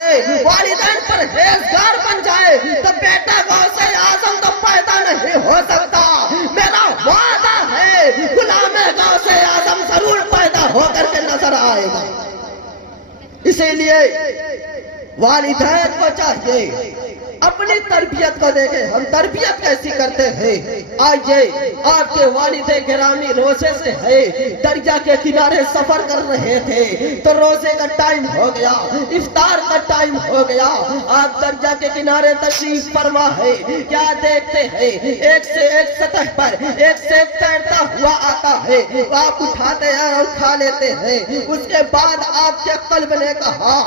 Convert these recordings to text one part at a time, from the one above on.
والدین پرہیزگار بن جائے تو بیٹا غوث اعظم تو پیدا نہیں ہو سکتا. میرا وعدہ ہے غلام غوث اعظم ضرور پیدا ہو کر کے نظر آئے گا. اسی لیے والدین کو چاہیے اپنی تربیت کو دیکھیں ہم تربیت کیسی کرتے ہیں. آئیے آپ کے والد گرامی روزے سے ہے دریا کے کنارے سفر کر رہے تھے تو روزے کا ٹائم ہو گیا, افطار کا ٹائم ہو گیا. آپ دریا کے کنارے تشریف فرما ہے, کیا دیکھتے ہیں ایک سے ایک سطح پر ایک سے ایک تیرتا ہوا آتا ہے, آپ اٹھاتے ہیں اور کھا لیتے ہیں. اس کے بعد آپ کے قلب نے کہا,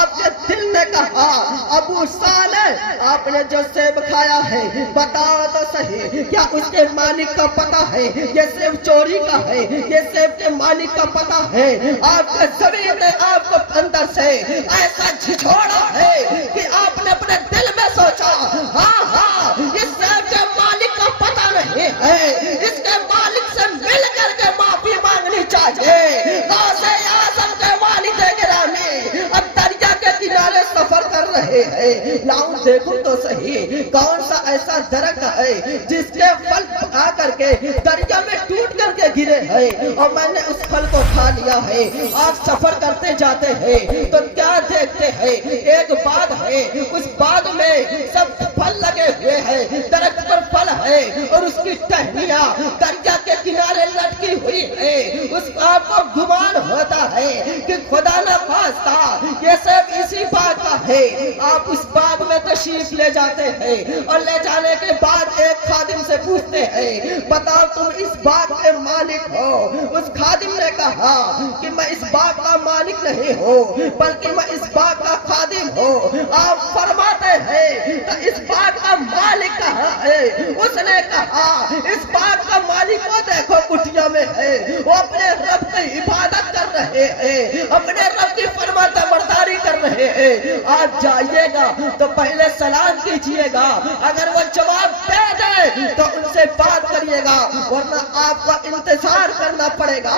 آپ کے دل نے کہا, ابو صالح آپ نے جو سیب کھایا ہے بتاؤ تو صحیح کیا اس کے مالک کا پتہ ہے یہ سیب چوری کا ہے, یہ سیب کے مالک کا پتہ ہے. آپ کے زمین نے آپ کو اندر سے ایسا جھجھوڑا ہے کہ آپ نے اپنے دل میں سوچا ہاں اس سیب کے مالک کا پتہ نہیں ہے, اس کے مالک سے مل کر کے معافی مانگنی چاہیے. غوث اعظم کے والد گرامی اب دریا کے کنارے سفر کر رہے ہیں. لاؤں دیکھو تو صحیح کون سا ایسا درخت ہے جس کے پھل پکا کر کے دریا میں ٹوٹ کر کے گرے ہیں اور میں نے اس پھل کو کھا لیا ہے. آپ سفر کرتے جاتے ہیں تو کیا دیکھتے ہیں ایک باغ ہے, اس باغ میں سب پھل لگے ہوئے ہیں, درخت پر پھل ہے اور اس کی ٹہنیاں دریا کے کنارے لٹکی ہوئی ہے. اس آپ کو گمان ہوتا ہے کہ خدا نہ خواستہ یہ سب اسی باغ کا ہے. آپ اس باغ میں تشریف لے جاتے ہیں اور لے جانے کے بعد ایک خادم سے پوچھتے ہیں بتاؤ تم اس باغ کے مالک ہو. اس خادم نے کہا کہ میں اس باغ کا مالک نہیں ہوں بلکہ میں اس باغ کا خادم ہوں. آپ فرماتے ہیں تو اس باغ کا مالک کہاں ہے؟ اس نے کہا اس باغ کا مالک کو دیکھو کٹیا میں ہے, وہ اپنے رب کی عبادت کر رہے ہیں, اپنے رب کی فرمانبرداری کر رہے ہیں. آپ جائیے گا تو پہلے سلام کیجئے گا, اگر وہ جواب دے دے تو ان سے بات کریے گا ورنہ آپ کو انتظار کرنا پڑے گا.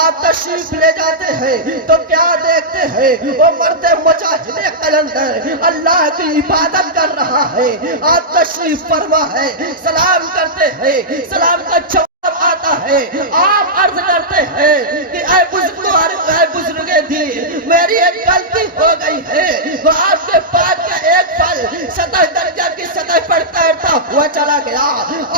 آپ تشریف لے جاتے ہیں تو کیا دیکھتے ہیں وہ مرد مجاہد قلندر اللہ کی عبادت کر رہا ہے. آپ تشریف فرما ہے, سلام کرتے ہیں, سلام کا جواب آتا ہے. آپ عرض کرتے ہیں کہ اے بزرگ دین میری ایک غلطی ہو گئی ہے. وہ آپ کے پاس کا ایک پھل سطح دریا کی سطح پر تیرتا ہوا چلا گیا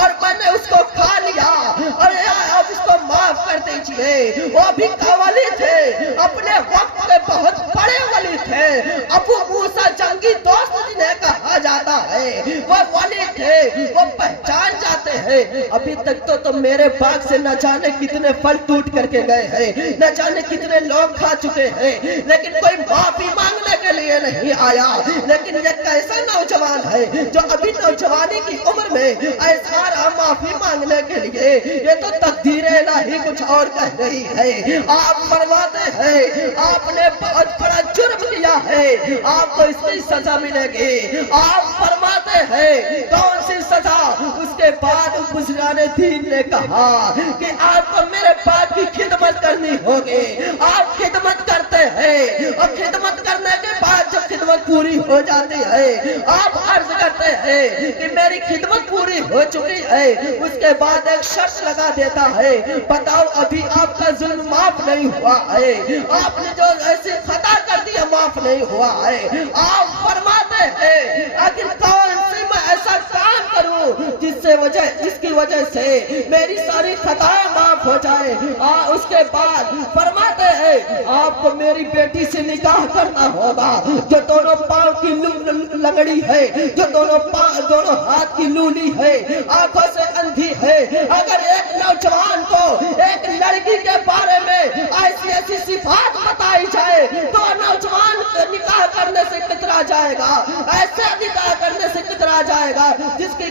اور میں نے اس کو کھا لیا اور آپ اس کو معاف کر دیجئے. وہ بھی ولی تھے, اپنے وقت میں بہت بڑے ولی تھے, ابو موسیٰ جنگی دوست جنہیں کہا جاتا ہے, وہ ولی تھے, وہ پہچان جاتے ہیں. ابھی تک تو تم میرے باغ سے نہ جانے کتنے پھل ٹوٹ کر کے گئے ہیں, نہ جانے کتنے لوگ کھا چکے ہیں, لیکن کوئی معافی مانگنے کے لیے نہیں آیا. لیکن یہ کیسا نوجوان ہے جو ابھی نوجوانی کی عمر میں ایسا معافی مانگنے کے لیے, یہ تو تقدیر الہی کچھ اور کہہ رہی ہے. آپ فرماتے ہیں آپ نے بہت بڑا جرم کیا ہے, آپ کو اس کی سزا ملے گی. آپ فرماتے ہیں کون سی سزا؟ اس کے بعد بزرگان دین نے کہا کہ آپ کو میرے باپ کی خدمت کرنی ہوگی. آپ خدمت کرتے ہیں اور خدمت کرنے کے بعد جب خدمت پوری ہو جاتی ہے آپ عرض کرتے ہیں کہ میری خدمت پوری ہو چکی ہے. اس کے بعد ایک شخص لگا دیتا ہے بتاؤ ابھی آپ کا ظلم معاف نہیں ہوا ہے, آپ نے جو ایسی خطا کر دیا معاف نہیں ہوا ہے. آپ فرماتے ہیں آخر کون سی میں ایسا کام کروں جس کی وجہ سے میری ساری خطائیں معاف ہو جائے. اس کے بعد فرماتے ہیں آپ کو میری بیٹی سے نکاح کرنا ہوگا جو دونوں پاؤں کی لنگڑی ہے, جو دونوں ہاتھ کی لولی ہے, آنکھوں سے اندھی ہے. اگر ایک نوجوان کو ایک لڑکی کے بارے میں ایسی صفات بتائی جائے تو نوجوان نکاح کرنے سے کترا جائے گا, ایسے نکاح کرنے سے کترا جائے گا جس کی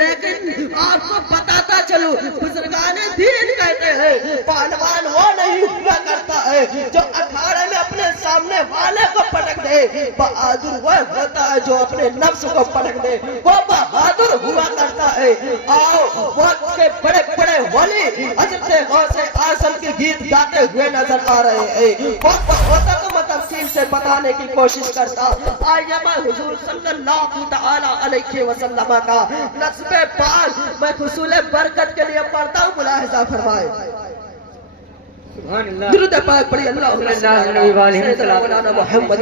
لیکن آپ کو بتاتا چلوں بزرگان دین کہتے ہیں پہلوان وہ نہیں ہوا کرتا ہے جو اکھاڑے میں اپنے سامنے والے کو پٹک دے، بہادر وہ ہوتا ہے جو اپنے نفس کو پٹک دے، وہ بہادر ہوا کرتا ہے۔ آؤ وقت کے بڑے بڑے ولی حضرت غوث اعظم کی گیت گاتے ہوئے نظر آ رہے ہیں، وقت ہوتا تو میں تفصیل سے بتانے کی کوشش کرتا۔ آئیے میں حضور صلی اللہ تعالی علیہ وسلم کا نصب پاک میں حصول برکت کے لیے پڑھتا ہوں، ملاحظہ فرمائے۔ سبحان اللہ، درود پاک پڑھی، اللہم صلی اللہ علیہ وسلم محمد